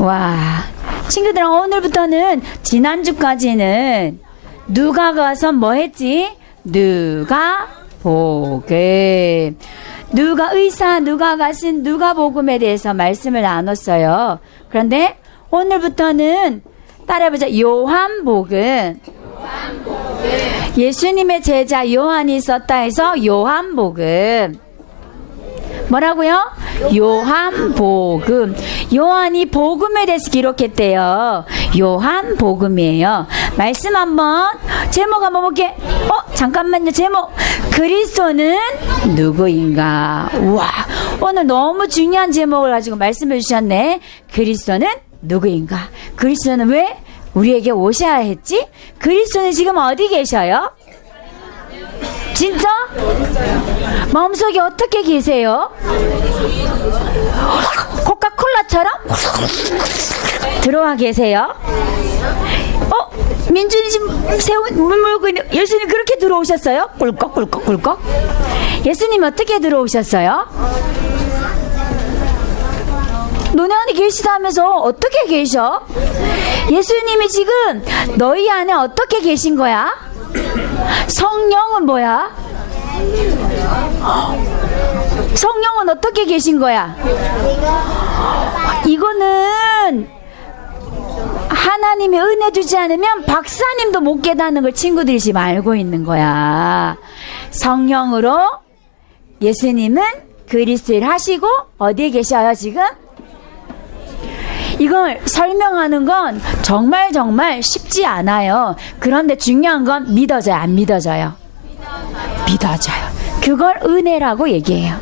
와, 친구들아, 오늘부터는 지난주까지는 누가 가서 뭐 했지? 누가 복음. 누가 의사, 누가 가신 누가복음에 대해서 말씀을 나눴어요. 그런데 오늘부터는 따라해보자. 요한복음. 예수님의 제자 요한이 썼다 해서 요한복음. 뭐라고요? 요한복음. 요한이 복음에 대해서 기록했대요. 요한복음이에요. 말씀 한번 제목 한번 볼게. 잠깐만요. 제목 그리스도는 누구인가. 우와, 오늘 너무 중요한 제목을 가지고 말씀해 주셨네. 그리스도는 누구인가. 그리스도는 왜 우리에게 오셔야 했지? 그리스도는 지금 어디 계셔요? 진짜? 마음속에 어떻게 계세요? 코카콜라처럼 들어와 계세요? 민준이 지금 새우 물 물고 있는 예수님 그렇게 들어오셨어요? 꿀꺽꿀꺽꿀꺽. 예수님 어떻게 들어오셨어요? 너네 안에 계시다면서 어떻게 계셔? 예수님이 지금 너희 안에 어떻게 계신 거야? 성령은 뭐야? 성령은 어떻게 계신 거야? 이거는 하나님의 은혜 주지 않으면 박사님도 못 깨닫는 걸 친구들이 지금 알고 있는 거야. 성령으로 예수님은 그리스도를 하시고 어디에 계셔요 지금? 이걸 설명하는 건 정말 쉽지 않아요. 그런데 중요한 건 믿어져요, 안 믿어져요? 믿어져요. 그걸 은혜라고 얘기해요.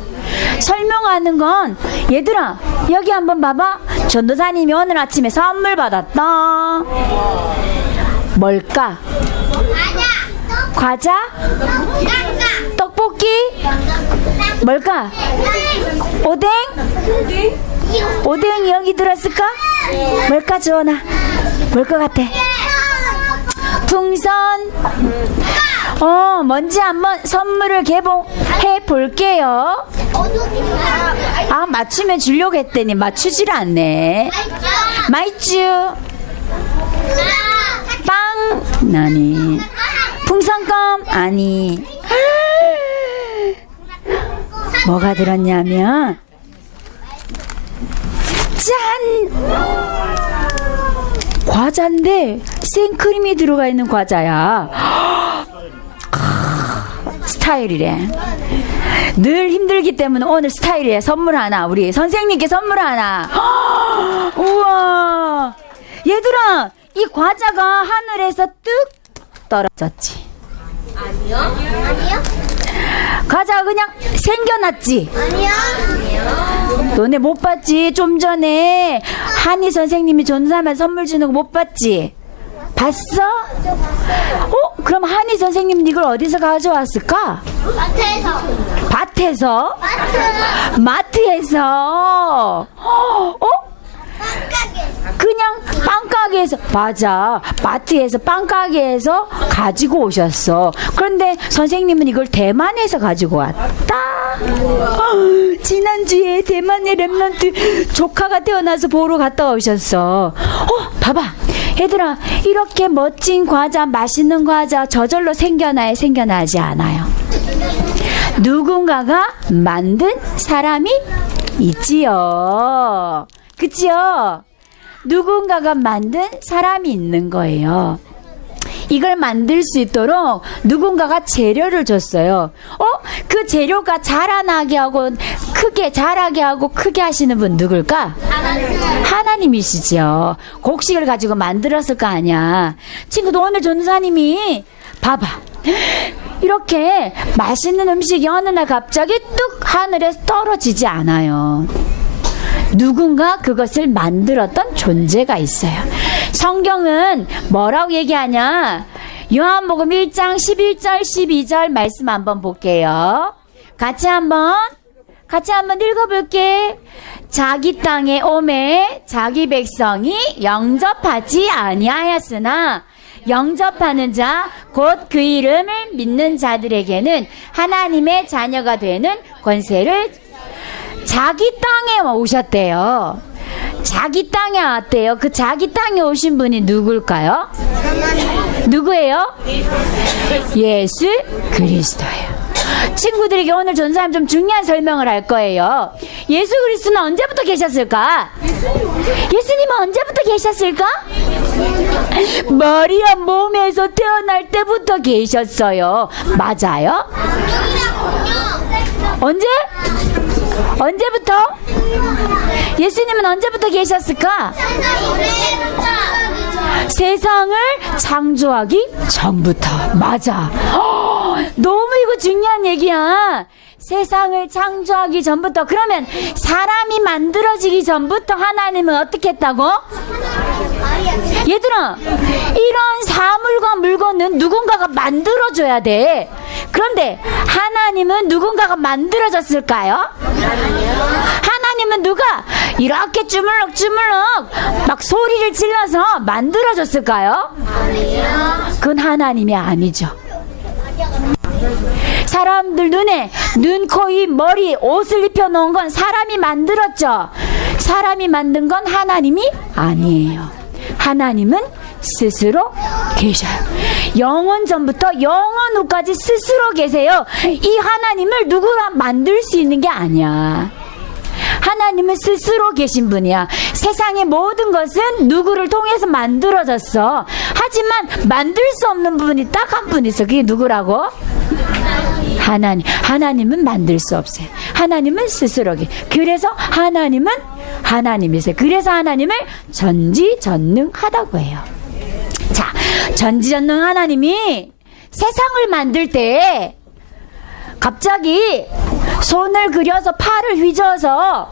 설명하는 건 얘들아 여기 한번 봐봐. 전도사님이 오늘 아침에 선물 받았다. 뭘까? 과자? 떡볶이? 뭘까? 오뎅? 오뎅이 여기 들었을까? 뭘까 주원아? 뭘 것 같아? 풍선? 뭔지 한번 선물을 개봉해 볼게요. 맞추면 주려고 했더니 맞추질 않네. 마이쮸 빵 아니. 풍선껌 아니. 뭐가 들었냐면 짠! 과자인데 생크림이 들어가 있는 과자야. 스타일이래. 늘 힘들기 때문에 오늘 스타일이래. 선물 하나, 우리 선생님께 선물 하나. 우와, 얘들아 이 과자가 하늘에서 뚝 떨어졌지? 아니요. 과자가 그냥 생겨났지? 아니요. 너네 못 봤지? 좀 전에 한희 선생님이 전사만 선물 주는 거 못 봤지? 봤어? 그럼 한희 선생님은 이걸 어디서 가져왔을까? 밭에서? 마트에서? 그냥 빵가게에서. 맞아, 마트에서 빵가게에서 가지고 오셨어. 그런데 선생님은 이걸 대만에서 가지고 왔다. 지난주에 대만의 랩런트 조카가 태어나서 보러 갔다 오셨어. 봐봐 얘들아, 이렇게 멋진 과자, 맛있는 과자 저절로 생겨나요, 생겨나지 않아요? 누군가가 만든 사람이 있지요. 그치요? 누군가가 만든 사람이 있는 거예요. 이걸 만들 수 있도록 누군가가 재료를 줬어요. 그 재료가 자라나게 하고 크게 자라게 하고 크게 하시는 분 누굴까? 하나님이시죠. 곡식을 가지고 만들었을 거 아니야. 친구도 오늘 전사님이 봐봐, 이렇게 맛있는 음식이 어느 날 갑자기 뚝 하늘에 떨어지지 않아요. 누군가 그것을 만들었던 존재가 있어요. 성경은 뭐라고 얘기하냐? 요한복음 1장 11절 12절 말씀 한번 볼게요. 같이 한번 읽어볼게. 자기 땅에 오매 자기 백성이 영접하지 아니하였으나 영접하는 자 곧 그 이름을 믿는 자들에게는 하나님의 자녀가 되는 권세를. 자기 땅에 오셨대요. 자기 땅에 왔대요. 그 자기 땅에 오신 분이 누굴까요? 누구예요? 예수 그리스도예요. 친구들에게 오늘 전사님 좀 중요한 설명을 할 거예요. 예수 그리스도는 언제부터 계셨을까? 예수님은 언제부터 계셨을까? 마리아 몸에서 태어날 때부터 계셨어요. 맞아요? 언제? 언제부터? 예수님은 언제부터 계셨을까? 세상을 창조하기 전부터. 맞아. 너무 이거 중요한 얘기야. 세상을 창조하기 전부터. 그러면 사람이 만들어지기 전부터 하나님은 어떻게 했다고? 얘들아, 이런 사물과 물건은 누군가가 만들어줘야 돼. 그런데 하나님은 누군가가 만들어졌을까요? 하나님은 누가 이렇게 주물럭주물럭 막 소리를 질러서 만들어줬을까요? 그건 하나님이 아니죠. 사람들 눈에 눈, 코, 입, 머리, 옷을 입혀놓은 건 사람이 만들었죠. 사람이 만든 건 하나님이 아니에요. 하나님은 스스로 계셔요. 영원 전부터 영원 후까지 스스로 계세요. 이 하나님을 누구가 만들 수 있는 게 아니야. 하나님은 스스로 계신 분이야. 세상의 모든 것은 누구를 통해서 만들어졌어. 하지만 만들 수 없는 분이 딱 한 분 있어. 그게 누구라고? 하나님. 하나님은 만들 수 없어요. 하나님은 스스로 계세요. 그래서 하나님은 하나님이세요. 그래서 하나님을 전지전능하다고 해요. 자, 전지전능 하나님이 세상을 만들 때 갑자기 손을 그려서 팔을 휘저어서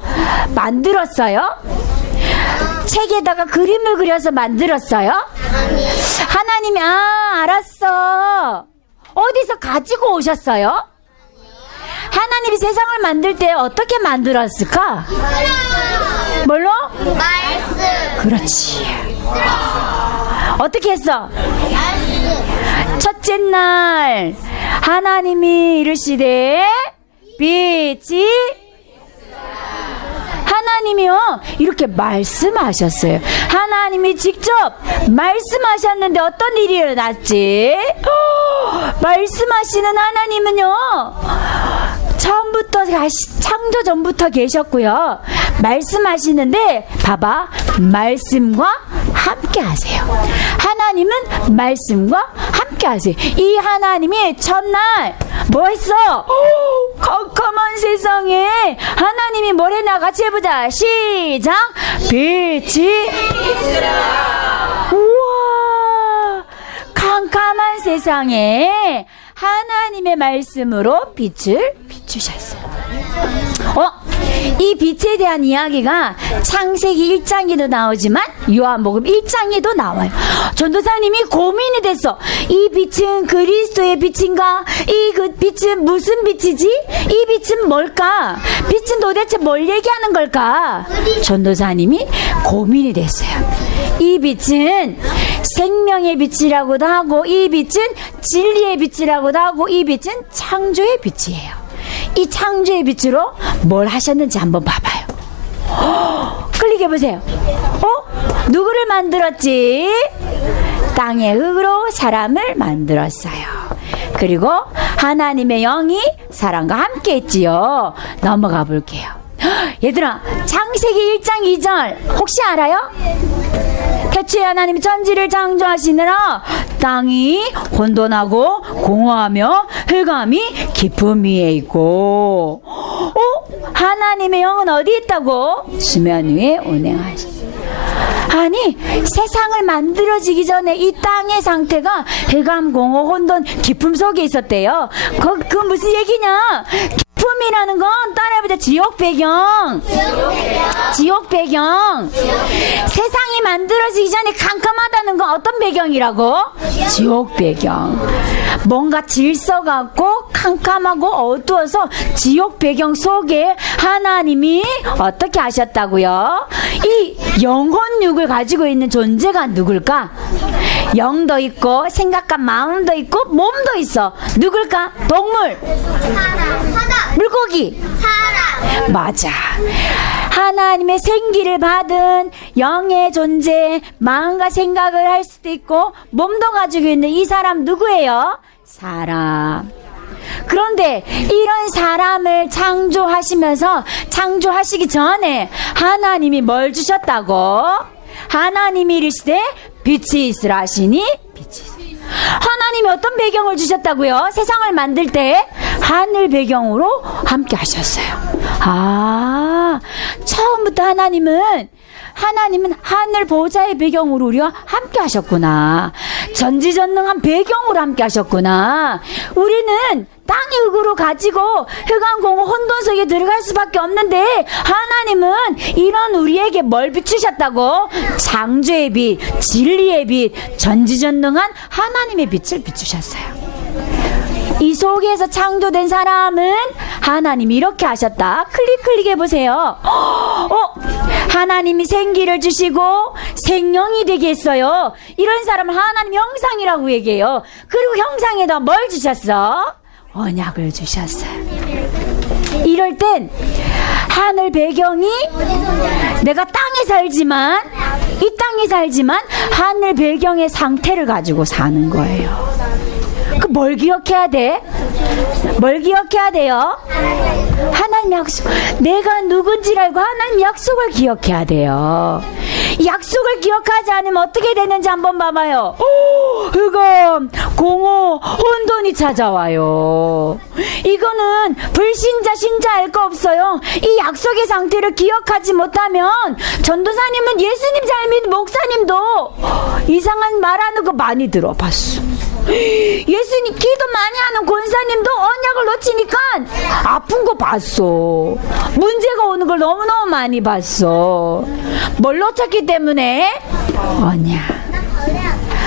만들었어요? 책에다가 그림을 그려서 만들었어요? 하나님이 알았어. 어디서 가지고 오셨어요? 하나님이 세상을 만들 때 어떻게 만들었을까? 뭘로? 말씀. 그렇지. 어떻게 했어? 첫째 날 하나님이 이르시되 빛이, 하나님이요 이렇게 말씀하셨어요. 하나님이 직접 말씀하셨는데 어떤 일이 일어났지? 말씀하시는 하나님은요 처음부터, 창조 전부터 계셨고요. 말씀하시는데 봐봐, 말씀과 함께 하세요. 하나님은 말씀과 함께 하세요. 이 하나님이 첫날 뭐 했어? 컴컴한 세상에 하나님이 뭘 했나 같이 해보자. 시작. 빛이, 우와, 캄캄한 세상에 하나님의 말씀으로 빛을 비추셨어요. 이 빛에 대한 이야기가 창세기 1장에도 나오지만 요한복음 1장에도 나와요. 전도사님이 고민이 됐어. 이 빛은 그리스도의 빛인가? 이 그 빛은 무슨 빛이지? 이 빛은 뭘까? 빛은 도대체 뭘 얘기하는 걸까? 전도사님이 고민이 됐어요. 이 빛은 생명의 빛이라고도 하고, 이 빛은 진리의 빛이라고도 하고, 이 빛은 창조의 빛이에요. 이 창조의 빛으로 뭘 하셨는지 한번 봐봐요. 클릭해보세요. 누구를 만들었지? 땅의 흙으로 사람을 만들었어요. 그리고 하나님의 영이 사람과 함께 했지요. 넘어가 볼게요. 얘들아, 창세기 1장 2절 혹시 알아요? 태초에 하나님이 천지를 창조하시느라 땅이 혼돈하고 공허하며 흑암이 깊음 위에 있고, 하나님의 영은 어디 있다고? 수면 위에 운행하시고. 아니, 세상을 만들어지기 전에 이 땅의 상태가 흑암, 공허, 혼돈, 깊음 속에 있었대요. 그 무슨 얘기냐? 깊음이라는 건 따라해보자. 지옥 배경. 지옥 배경. 세상이 만들어지기 전에 캄캄하다는 건 어떤 배경이라고? 지옥 배경. 뭔가 질서 같고 캄캄하고 어두워서 지옥 배경 속에 하나님이 어떻게 하셨다고요? 이 영혼육을 가지고 있는 존재가 누굴까? 영도 있고 생각과 마음도 있고 몸도 있어. 누굴까? 동물, 사람. 물고기. 사람. 맞아. 하나님의 생기를 받은 영의 존재, 마음과 생각을 할 수도 있고 몸도 가지고 있는 이 사람 누구예요? 사람. 그런데 이런 사람을 창조하시면서 창조하시기 전에 하나님이 뭘 주셨다고? 하나님이 이르시되 빛이 있으라 하시니 빛이 있으라. 하나님이 어떤 배경을 주셨다고요? 세상을 만들 때 하늘 배경으로 함께 하셨어요. 처음부터 하나님은 하늘 보좌의 배경으로 우리와 함께 하셨구나. 전지전능한 배경으로 함께 하셨구나. 우리는 땅의 흙으로 가지고 흑암공허 혼돈 속에 들어갈 수밖에 없는데 하나님은 이런 우리에게 뭘 비추셨다고? 창조의 빛, 진리의 빛, 전지전능한 하나님의 빛을 비추셨어요. 이 속에서 창조된 사람은 하나님이 이렇게 하셨다. 클릭 해보세요. 하나님이 생기를 주시고 생명이 되게 했어요. 이런 사람은 하나님 형상이라고 얘기해요. 그리고 형상에다 뭘 주셨어? 언약을 주셨어요. 이럴 땐 하늘 배경이 내가 땅에 살지만 이 땅에 살지만 하늘 배경의 상태를 가지고 사는 거예요. 뭘 기억해야 돼? 뭘 기억해야 돼요? 하나님 약속. 내가 누군지를 알고 하나님 약속을 기억해야 돼요. 약속을 기억하지 않으면 어떻게 되는지 한번 봐봐요. 흑암, 공허, 혼돈이 찾아와요. 이거는 불신자, 신자 알 거 없어요. 이 약속의 상태를 기억하지 못하면 전도사님은 예수님 잘 믿는 목사님도 이상한 말하는 거 많이 들어봤어. 예수님 기도 많이 하는 권사님도 언약을 놓치니까 아픈 거 봤어. 문제가 오는 걸 너무너무 많이 봤어. 뭘 놓쳤기 때문에? 언약.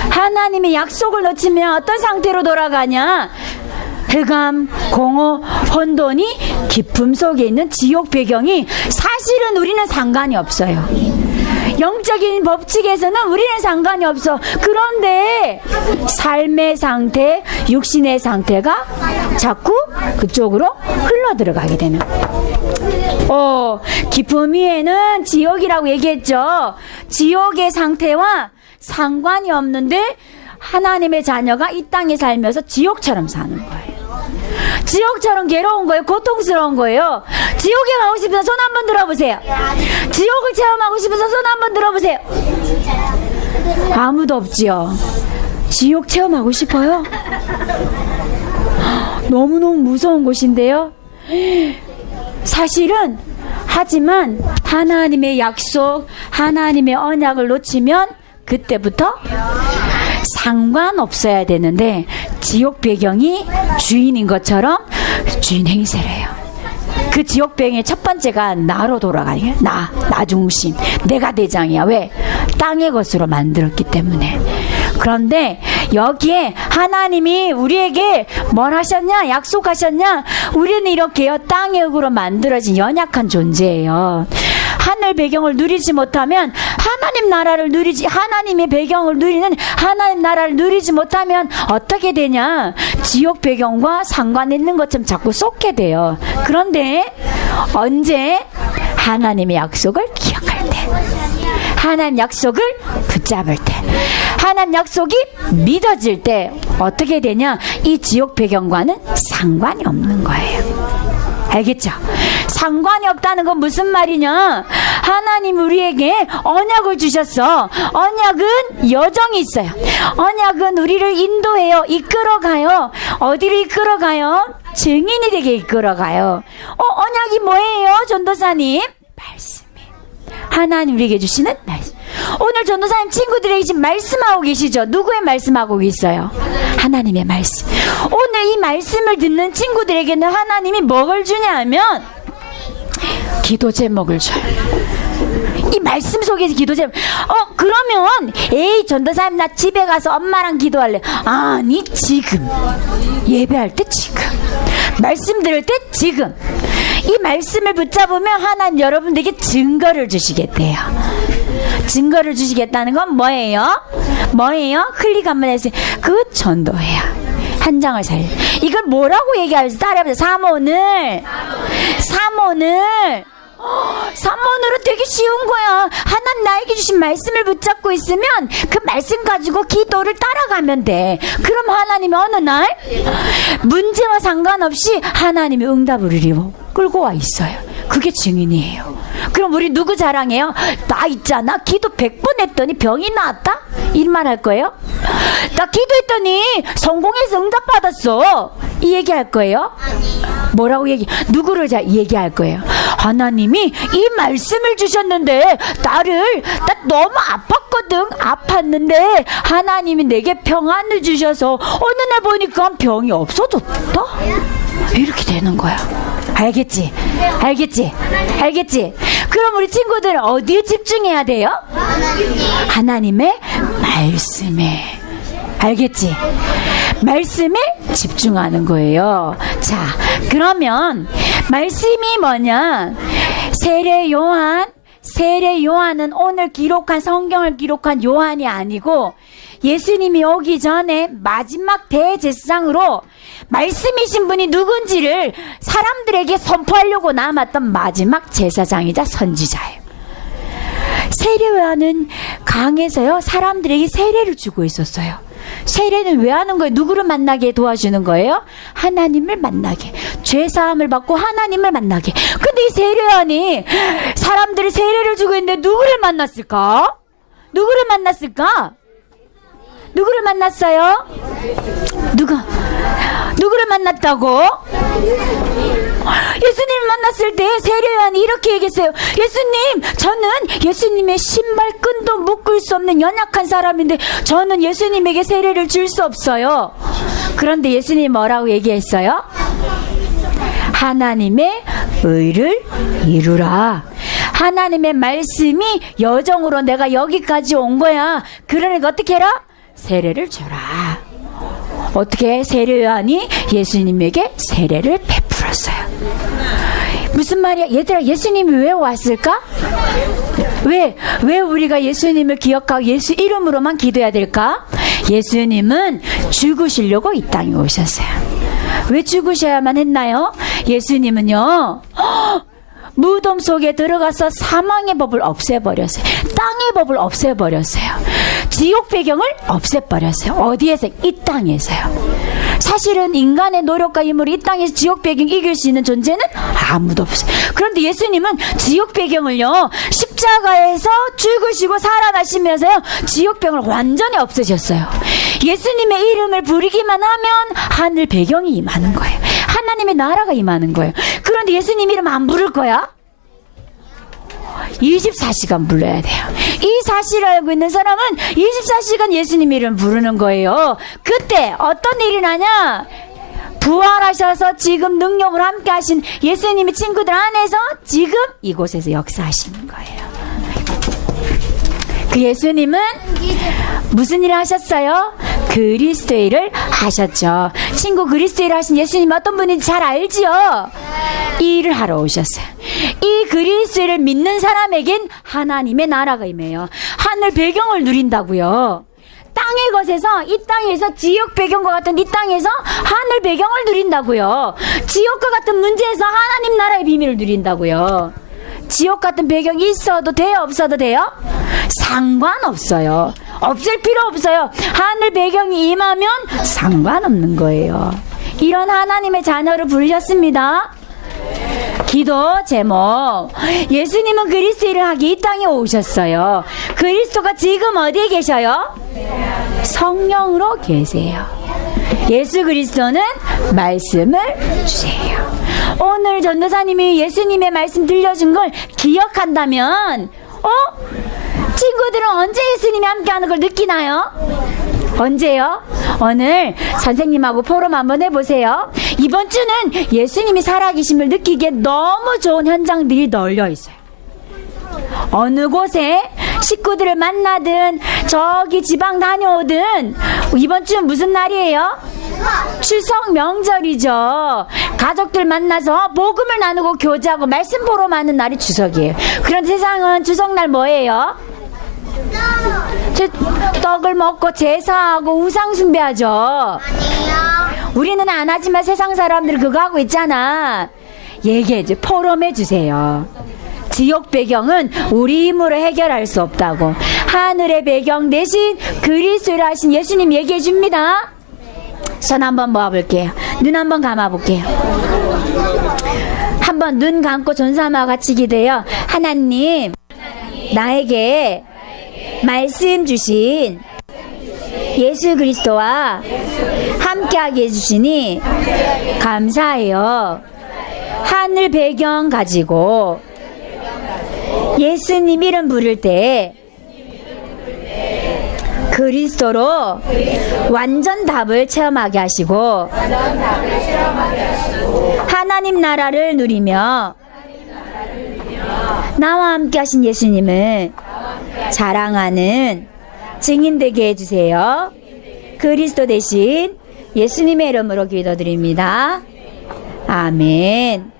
하나님의 약속을 놓치면 어떤 상태로 돌아가냐? 흑암, 공허, 혼돈이 깊음 속에 있는 지옥 배경이 사실은 우리는 상관이 없어요. 영적인 법칙에서는 우리는 상관이 없어. 그런데 삶의 상태, 육신의 상태가 자꾸 그쪽으로 흘러 들어가게 되는. 깊음 위에는 지옥이라고 얘기했죠. 지옥의 상태와 상관이 없는데 하나님의 자녀가 이 땅에 살면서 지옥처럼 사는 거예요. 지옥처럼 괴로운 거예요. 고통스러운 거예요. 지옥에 가고 싶어서 손 한번 들어보세요. 지옥을 체험하고 싶어서 손 한번 들어보세요. 아무도 없지요. 지옥 체험하고 싶어요? 너무너무 무서운 곳인데요. 사실은 하지만 하나님의 약속, 하나님의 언약을 놓치면 그때부터 상관없어야 되는데 지옥 배경이 주인인 것처럼 주인 행세를 해요. 그 지옥 배경의 첫 번째가 나로 돌아가요. 나 중심. 내가 대장이야. 왜? 땅의 것으로 만들었기 때문에. 그런데 여기에 하나님이 우리에게 뭘 하셨냐? 약속하셨냐? 우리는 이렇게요. 땅의 흙으로 만들어진 연약한 존재예요. 하늘 배경을 누리지 못하면 하나님의 배경을 누리는 하나님 나라를 누리지 못하면 어떻게 되냐? 지옥 배경과 상관 있는 것처럼 자꾸 쏟게 돼요. 그런데 언제? 하나님의 약속을 기억할 때, 하나님 약속을 붙잡을 때, 하나님 약속이 믿어질 때 어떻게 되냐? 이 지옥 배경과는 상관이 없는 거예요. 알겠죠? 상관이 없다는 건 무슨 말이냐? 하나님 우리에게 언약을 주셨어. 언약은 여정이 있어요. 언약은 우리를 인도해요. 이끌어가요. 어디로 이끌어가요? 증인이 되게 이끌어가요. 언약이 뭐예요, 전도사님? 말씀이. 하나님 우리에게 주시는 말씀. 오늘 전도사님 친구들에게 지금 말씀하고 계시죠? 누구의 말씀하고 계세요? 하나님의 말씀. 오늘 이 말씀을 듣는 친구들에게는 하나님이 뭘 주냐 하면 기도 제목을 줘요. 이 말씀 속에서 기도 제목. 그러면 에이 전도사님 나 집에 가서 엄마랑 기도할래. 아니 지금 예배할 때 지금 말씀 들을 때 지금 이 말씀을 붙잡으면 하나님 여러분들에게 증거를 주시겠대요. 증거를 주시겠다는 건 뭐예요? 클릭 한번 해주세요. 그 전도예요. 한 장을 살려. 이걸 뭐라고 얘기하면서 따라해보세요. 사모늘. 산문으로 되게 쉬운 거야. 하나님 나에게 주신 말씀을 붙잡고 있으면 그 말씀 가지고 기도를 따라가면 돼. 그럼 하나님이 어느 날 문제와 상관없이 하나님이 응답을 이리 끌고 와 있어요. 그게 증인이에요. 그럼 우리 누구 자랑해요? 나 있잖아, 기도 100번 했더니 병이 나았다? 이 말 할 거예요? 나 기도했더니 성공해서 응답 받았어, 이 얘기 할 거예요? 뭐라고 누구를 얘기할 거예요? 하나님이 이 말씀을 주셨는데 나 너무 아팠거든. 아팠는데 하나님이 내게 평안을 주셔서 어느 날 보니까 병이 없어졌다? 이렇게 되는 거야. 알겠지? 그럼 우리 친구들 어디에 집중해야 돼요? 하나님의 말씀에. 알겠지? 말씀에 집중하는 거예요. 자, 그러면 말씀이 뭐냐? 세례 요한은 오늘 성경을 기록한 요한이 아니고 예수님이 오기 전에 마지막 대제사장으로 말씀이신 분이 누군지를 사람들에게 선포하려고 남았던 마지막 제사장이자 선지자예요. 세례 요한은 강에서요, 사람들에게 세례를 주고 있었어요. 세례는 왜 하는 거예요? 누구를 만나게 도와주는 거예요? 하나님을 만나게. 죄사함을 받고 하나님을 만나게. 근데 이 세례 요한이 사람들이 세례를 주고 있는데 누구를 만났을까? 누구를 만났어요? 누구를 만났다고? 예수님을 만났을 때 세례 요한이 이렇게 얘기했어요. 예수님, 저는 예수님의 신발끈도 묶을 수 없는 연약한 사람인데 저는 예수님에게 세례를 줄 수 없어요. 그런데 예수님이 뭐라고 얘기했어요? 하나님의 의를 이루라. 하나님의 말씀이 여정으로 내가 여기까지 온 거야. 그러니까 어떻게 해라? 세례를 줘라. 어떻게? 세례 요한이 예수님에게 세례를 베풀었어요. 무슨 말이야? 얘들아, 예수님이 왜 왔을까? 왜 우리가 예수님을 기억하고 예수 이름으로만 기도해야 될까? 예수님은 죽으시려고 이 땅에 오셨어요. 왜 죽으셔야만 했나요? 예수님은요, 무덤 속에 들어가서 사망의 법을 없애버렸어요. 땅의 법을 없애버렸어요. 지옥 배경을 없애버렸어요. 어디에서? 이 땅에서요. 사실은 인간의 노력과 힘으로 이 땅에서 지옥 배경 이길 수 있는 존재는 아무도 없어요. 그런데 예수님은 지옥 배경을요, 십자가에서 죽으시고 살아나시면서요, 지옥 배경을 완전히 없애셨어요. 예수님의 이름을 부르기만 하면 하늘 배경이 임하는 거예요. 하나님의 나라가 임하는 거예요. 그런데 예수님 이름 안 부를 거야? 24시간 불러야 돼요. 이 사실을 알고 있는 사람은 24시간 예수님 이름 부르는 거예요. 그때 어떤 일이 나냐? 부활하셔서 지금 능력을 함께 하신 예수님의 친구들 안에서 지금 이곳에서 역사하시는 거예요. 그 예수님은 무슨 일을 하셨어요? 그리스도의 일을 하셨죠. 친구, 그리스도의 일을 하신 예수님 어떤 분인지 잘 알지요? 이 일을 하러 오셨어요. 이 그리스도를 믿는 사람에겐 하나님의 나라가 임해요. 하늘 배경을 누린다고요. 땅의 것에서, 이 땅에서 지옥 배경과 같은 이 땅에서 하늘 배경을 누린다고요. 지옥과 같은 문제에서 하나님 나라의 비밀을 누린다고요. 지옥 같은 배경이 있어도 돼요? 없어도 돼요? 상관없어요. 없을 필요 없어요. 하늘 배경이 임하면 상관없는 거예요. 이런 하나님의 자녀를 부르셨습니다. 기도 제목, 예수님은 그리스도 일을 하기 이 땅에 오셨어요. 그리스도가 지금 어디에 계셔요? 성령으로 계세요. 예수 그리스도는 말씀을 주세요. 오늘 전도사님이 예수님의 말씀 들려준 걸 기억한다면, 친구들은 언제 예수님이 함께하는 걸 느끼나요? 언제요? 오늘 선생님하고 포럼 한번 해보세요. 이번 주는 예수님이 살아계심을 느끼기에 너무 좋은 현장들이 널려 있어요. 어느 곳에 식구들을 만나든 저기 지방 다녀오든 이번 주는 무슨 날이에요? 추석 명절이죠. 가족들 만나서 복음을 나누고 교제하고 말씀 포럼하는 날이 추석이에요. 그런데 세상은 추석날 뭐예요? 떡을 먹고 제사하고 우상 숭배하죠. 아니요. 우리는 안 하지만 세상 사람들 그거 하고 있잖아. 얘기해줘. 포럼해 주세요. 지옥 배경은 우리 힘으로 해결할 수 없다고. 하늘의 배경 대신 그리스도라 하신 예수님 얘기해 줍니다. 손 한번 모아볼게요. 눈 한번 감아볼게요. 한번 눈 감고 전사함과 같이 기도해요. 하나님, 나에게 말씀 주신 예수 그리스도와 함께하게 해주시니 감사해요. 하늘 배경 가지고 예수님 이름 부를 때 그리스도로 완전 답을 체험하게 하시고 하나님 나라를 누리며 나와 함께 하신 예수님을 자랑하는 증인 되게 해주세요. 그리스도 대신 예수님의 이름으로 기도드립니다. 아멘.